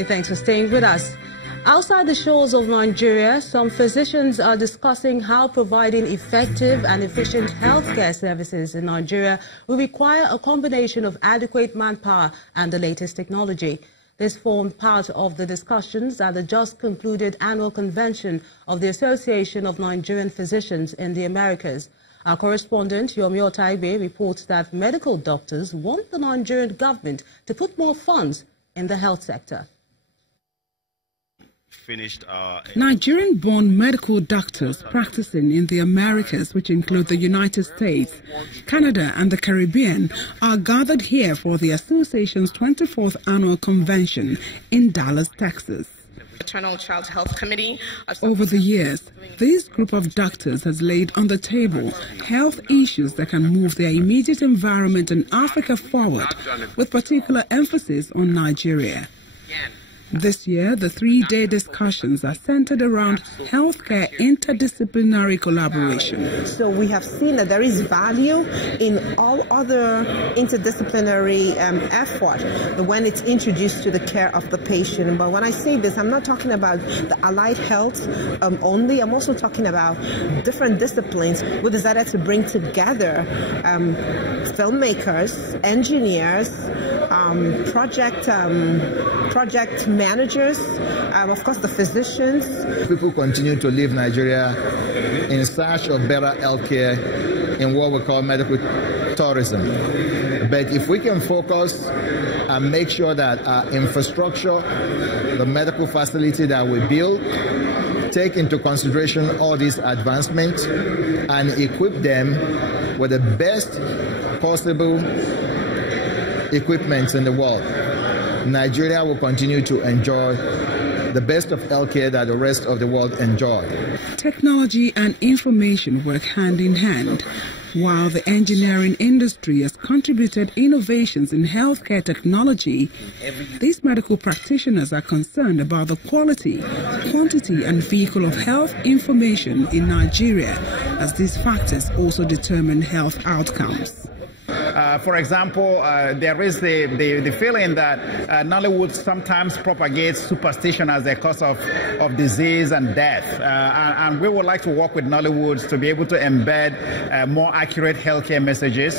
Many thanks for staying with us. Outside the shores of Nigeria, some physicians are discussing how providing effective and efficient healthcare services in Nigeria will require a combination of adequate manpower and the latest technology. This formed part of the discussions at the just concluded annual convention of the Association of Nigerian Physicians in the Americas. Our correspondent, Yomi Otaibe, reports that medical doctors want the Nigerian government to put more funds in the health sector. Nigerian-born medical doctors practicing in the Americas, which include the United States, Canada and the Caribbean, are gathered here for the association's 24th annual convention in Dallas, Texas. Maternal Child Health Committee. Over the years, this group of doctors has laid on the table health issues that can move their immediate environment in Africa forward, with particular emphasis on Nigeria. This year, the three-day discussions are centered around healthcare interdisciplinary collaboration. So we have seen that there is value in all other interdisciplinary effort when it's introduced to the care of the patient. But when I say this, I'm not talking about the allied health only. I'm also talking about different disciplines. We decided to bring together filmmakers, engineers, project managers, of course the physicians. People continue to leave Nigeria in search of better healthcare in what we call medical tourism. But if we can focus and make sure that our infrastructure, the medical facility that we build, take into consideration all these advancements and equip them with the best possible equipment in the world, Nigeria will continue to enjoy the best of healthcare that the rest of the world enjoy. Technology and information work hand in hand. While the engineering industry has contributed innovations in healthcare technology, these medical practitioners are concerned about the quality, quantity and vehicle of health information in Nigeria, as these factors also determine health outcomes. For example, there is the feeling that Nollywood sometimes propagates superstition as a cause of disease and death. And we would like to work with Nollywood to be able to embed more accurate healthcare messages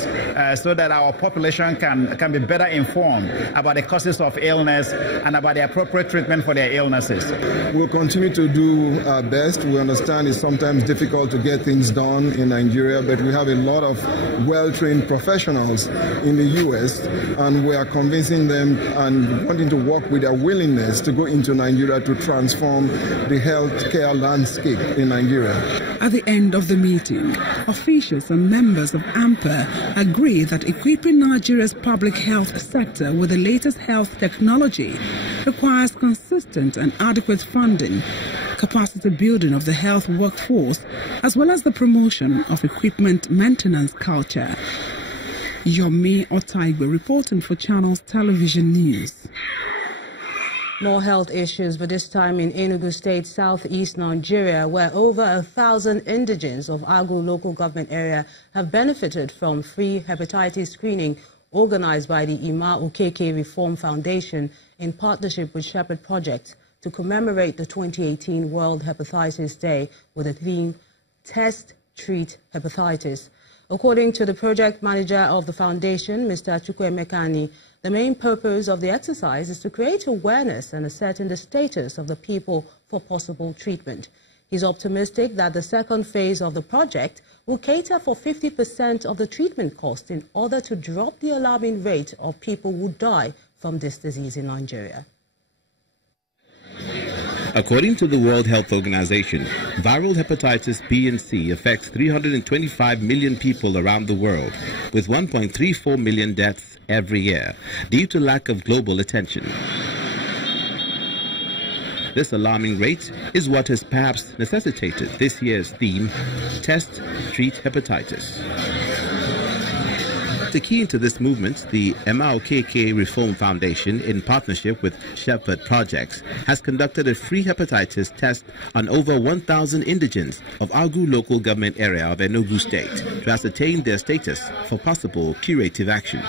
so that our population can be better informed about the causes of illness and about the appropriate treatment for their illnesses. We'll continue to do our best. We understand it's sometimes difficult to get things done in Nigeria, but we have a lot of well-trained professionals in the U.S., and we are convincing them and wanting to work with their willingness to go into Nigeria to transform the healthcare landscape in Nigeria. At the end of the meeting, officials and members of AMPA agree that equipping Nigeria's public health sector with the latest health technology requires consistent and adequate funding, capacity building of the health workforce, as well as the promotion of equipment maintenance culture. Yomi Otaibe reporting for Channels Television News. More health issues, but this time in Enugu State, southeast Nigeria, where over 1,000 indigents of Agu local government area have benefited from free hepatitis screening organized by the Ima Okeke Reform Foundation in partnership with Shepherd Project to commemorate the 2018 World Hepatitis Day with the theme Test, Treat Hepatitis. According to the project manager of the foundation, Mr. Chukwuemekani, the main purpose of the exercise is to create awareness and ascertain the status of the people for possible treatment. He's optimistic that the second phase of the project will cater for 50% of the treatment cost in order to drop the alarming rate of people who die from this disease in Nigeria. According to the World Health Organization, viral hepatitis B and C affects 325 million people around the world, with 1.34 million deaths every year due to lack of global attention. This alarming rate is what has perhaps necessitated this year's theme, Test, Treat Hepatitis. To key into this movement, the Ima Okeke Reform Foundation, in partnership with Shepherd Projects, has conducted a free hepatitis test on over 1,000 indigents of Agu local government area of Enugu State to ascertain their status for possible curative action.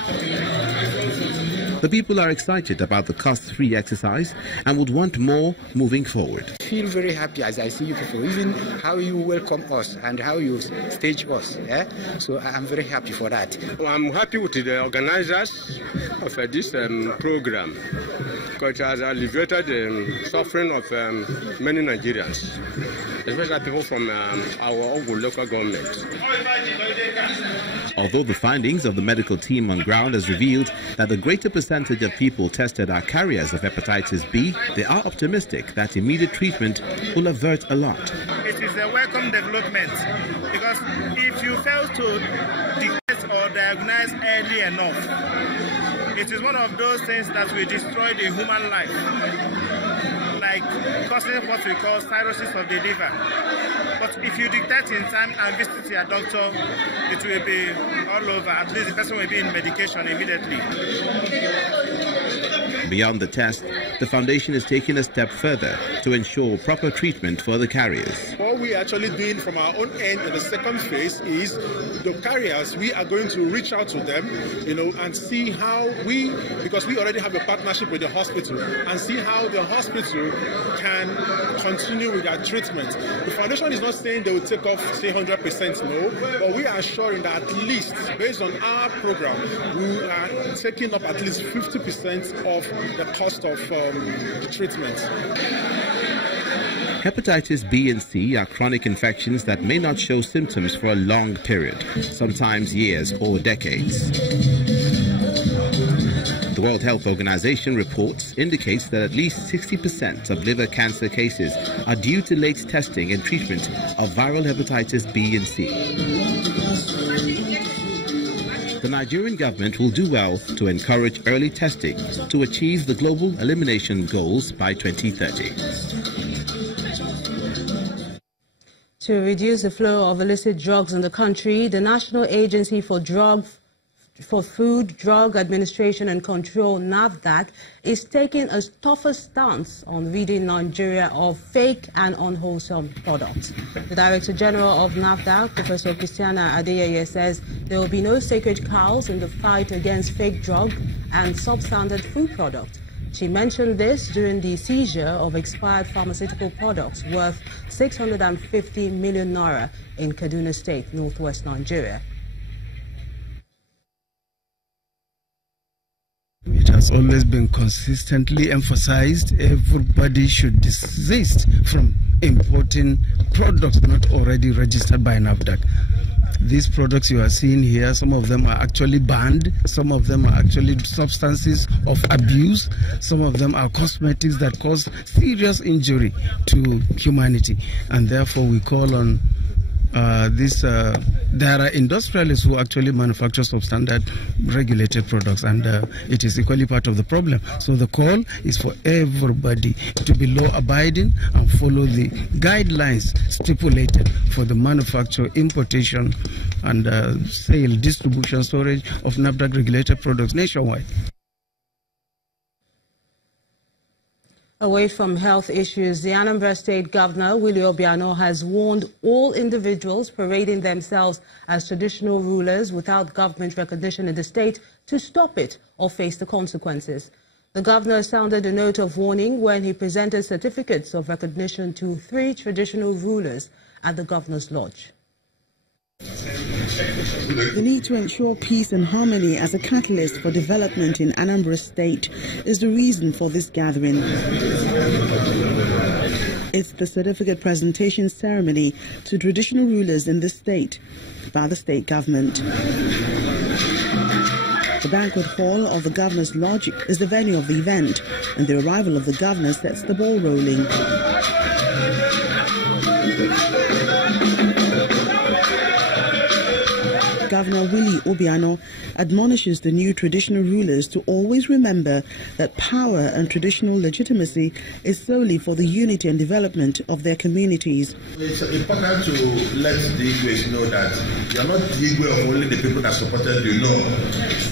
The people are excited about the cost-free exercise and would want more moving forward. I feel very happy as I see you people, even how you welcome us and how you stage us. So I'm very happy for that. I'm happy with the organizers of this program because it has alleviated the suffering of many Nigerians, especially people from our local government. Although the findings of the medical team on ground has revealed that the greater percentage of people tested are carriers of hepatitis B, they are optimistic that immediate treatment will avert a lot. It is a welcome development because if you fail to detect or diagnose early enough, it is one of those things that will destroy the human life, like causing what we call cirrhosis of the liver. But if you detect in time and visit your doctor, it will be all over. At least the person will be in medication immediately. Beyond the test, the foundation is taking a step further to ensure proper treatment for the carriers. What we are actually doing from our own end in the second phase is the carriers, we are going to reach out to them, and see how because we already have a partnership with the hospital, and see how the hospital can continue with their treatment. The foundation is not saying they will take off, say 100% no, but we are assuring that at least, based on our program, we are taking up at least 50% of the cost of the treatment. Hepatitis B and C are chronic infections that may not show symptoms for a long period, sometimes years or decades. The World Health Organization reports indicates that at least 60% of liver cancer cases are due to late testing and treatment of viral hepatitis B and C. The Nigerian government will do well to encourage early testing to achieve the global elimination goals by 2030. To reduce the flow of illicit drugs in the country, the National Agency for Food, Drug Administration and Control, NABDA, is taking a tougher stance on ridding Nigeria of fake and unwholesome products. The Director General of NABDA, Professor Christiana Adeyeye, says there will be no sacred cows in the fight against fake drug and substandard food products. She mentioned this during the seizure of expired pharmaceutical products worth 650 million naira in Kaduna State, northwest Nigeria. It has always been consistently emphasized everybody should desist from importing products not already registered by NABDA. These products you are seeing here, some of them are actually banned, some of them are actually substances of abuse, some of them are cosmetics that cause serious injury to humanity. And therefore we call on there are industrialists who actually manufacture substandard regulated products, and it is equally part of the problem. So the call is for everybody to be law abiding and follow the guidelines stipulated for the manufacture, importation and sale, distribution, storage of NABDA regulated products nationwide. Away from health issues, the Anambra State Governor, Willie Obiano, has warned all individuals parading themselves as traditional rulers without government recognition in the state to stop it or face the consequences. The governor sounded a note of warning when he presented certificates of recognition to 3 traditional rulers at the Governor's Lodge. The need to ensure peace and harmony as a catalyst for development in Anambra State is the reason for this gathering. It's the certificate presentation ceremony to traditional rulers in the state by the state government. The banquet hall of the Governor's Lodge is the venue of the event, and the arrival of the governor sets the ball rolling. Governor Willie Obiano admonishes the new traditional rulers to always remember that power and traditional legitimacy is solely for the unity and development of their communities. It's important to let the Igwes know that you are not the Igwe of only the people that supported you, no.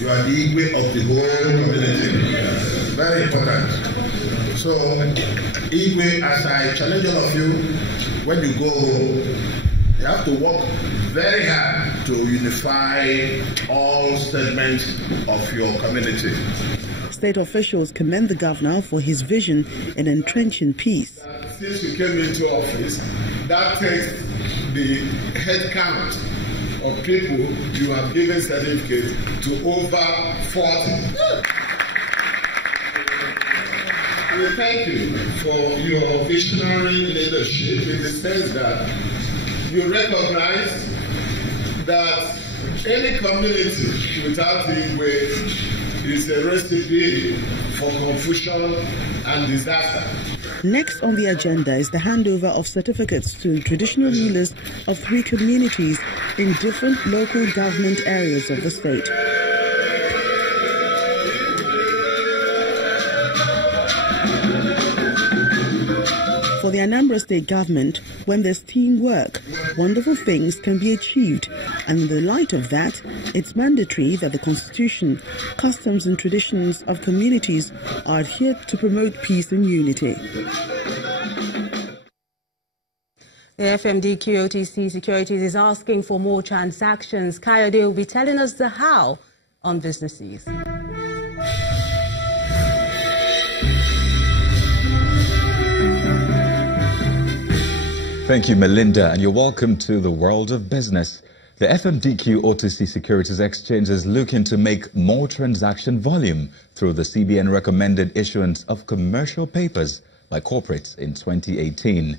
You are the Igwe of the whole community. Very important. So, Igwe, as I challenge all of you, when you go home, you have to work very hard to unify all segments of your community. State officials commend the governor for his vision in entrenching peace. Since we came into office, that takes the head count of people you have given certificates to over 40. We thank you for your visionary leadership in the sense that you recognize that any community without Igwe is a recipe for confusion and disaster. Next on the agenda is the handover of certificates to traditional rulers of 3 communities in different local government areas of the state. For the Anambra State government, when there's teamwork, wonderful things can be achieved, and in the light of that, it's mandatory that the constitution, customs and traditions of communities are adhered to promote peace and unity. The FMDQ OTC Securities is asking for more transactions. Kayode will be telling us the how on Business News. Thank you, Melinda, and you're welcome to the world of business. The FMDQ OTC Securities Exchange is looking to make more transaction volume through the CBN recommended issuance of commercial papers by corporates in 2018.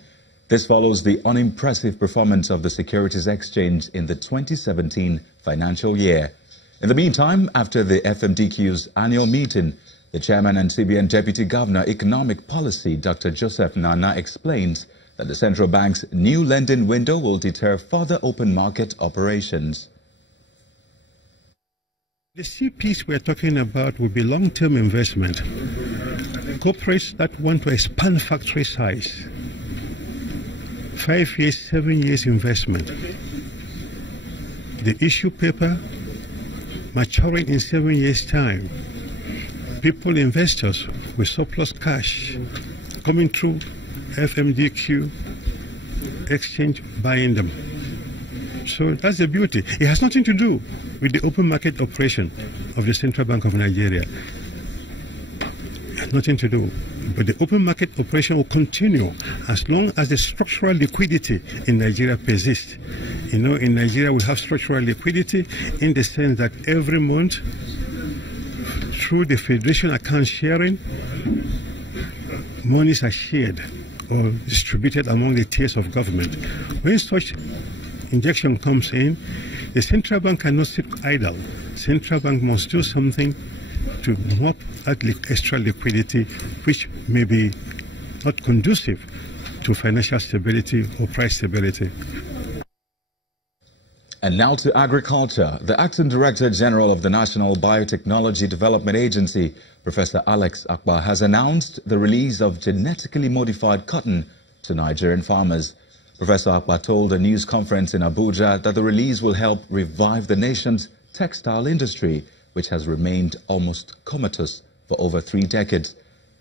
This follows the unimpressive performance of the Securities Exchange in the 2017 financial year. In the meantime, after the FMDQ's annual meeting, the chairman and CBN Deputy Governor Economic Policy, Dr. Joseph Nana, explains that the central bank's new lending window will deter further open market operations. The CPs we're talking about will be long-term investment. Corporates that want to expand factory size. 5 years, 7 years investment. They issue paper, maturing in 7 years' time. People, investors with surplus cash coming through FMDQ exchange, buying them. So that's the beauty. It has nothing to do with the open market operation of the Central Bank of Nigeria. It has nothing to do. But the open market operation will continue as long as the structural liquidity in Nigeria persists. You know, in Nigeria we have structural liquidity in the sense that every month through the federation account sharing, monies are shared or distributed among the tiers of government. When such injection comes in, the central bank cannot sit idle. Central bank must do something to mop that extra liquidity, which may be not conducive to financial stability or price stability. And now to agriculture. The Acting Director General of the National Biotechnology Development Agency, Professor Alex Akbar, has announced the release of genetically modified cotton to Nigerian farmers. Professor Akbar told a news conference in Abuja that the release will help revive the nation's textile industry, which has remained almost comatose for over 3 decades.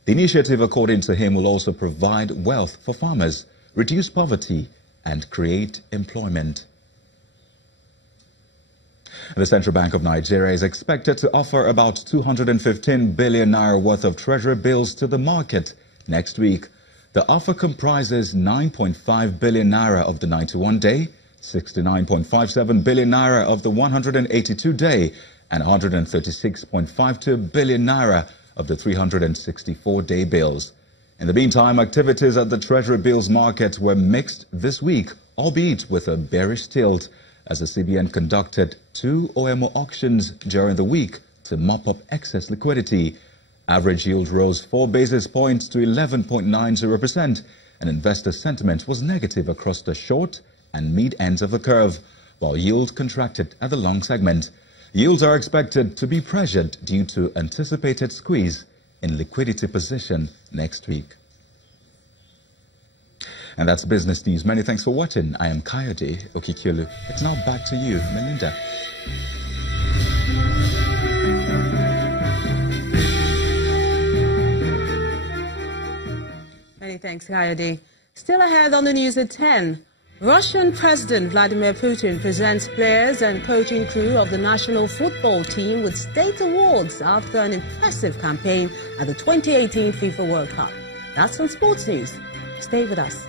The initiative, according to him, will also provide wealth for farmers, reduce poverty, and create employment. The Central Bank of Nigeria is expected to offer about 215 billion naira worth of treasury bills to the market next week. The offer comprises 9.5 billion naira of the 91-day, 69.57 billion naira of the 182-day, and 136.52 billion naira of the 364-day bills. In the meantime, activities at the Treasury bills market were mixed this week, albeit with a bearish tilt, as the CBN conducted 2 OMO auctions during the week to mop up excess liquidity. Average yield rose 4 basis points to 11.90%, and investor sentiment was negative across the short and mid ends of the curve, while yield contracted at the long segment. Yields are expected to be pressured due to anticipated squeeze in liquidity position next week. And that's business news. Many thanks for watching. I am Kayode Okikiolu. It's now back to you, Melinda. Many thanks, Kayode. Still ahead on the news at 10. Russian President Vladimir Putin presents players and coaching crew of the national football team with state awards after an impressive campaign at the 2018 FIFA World Cup. That's on Sports News. Stay with us.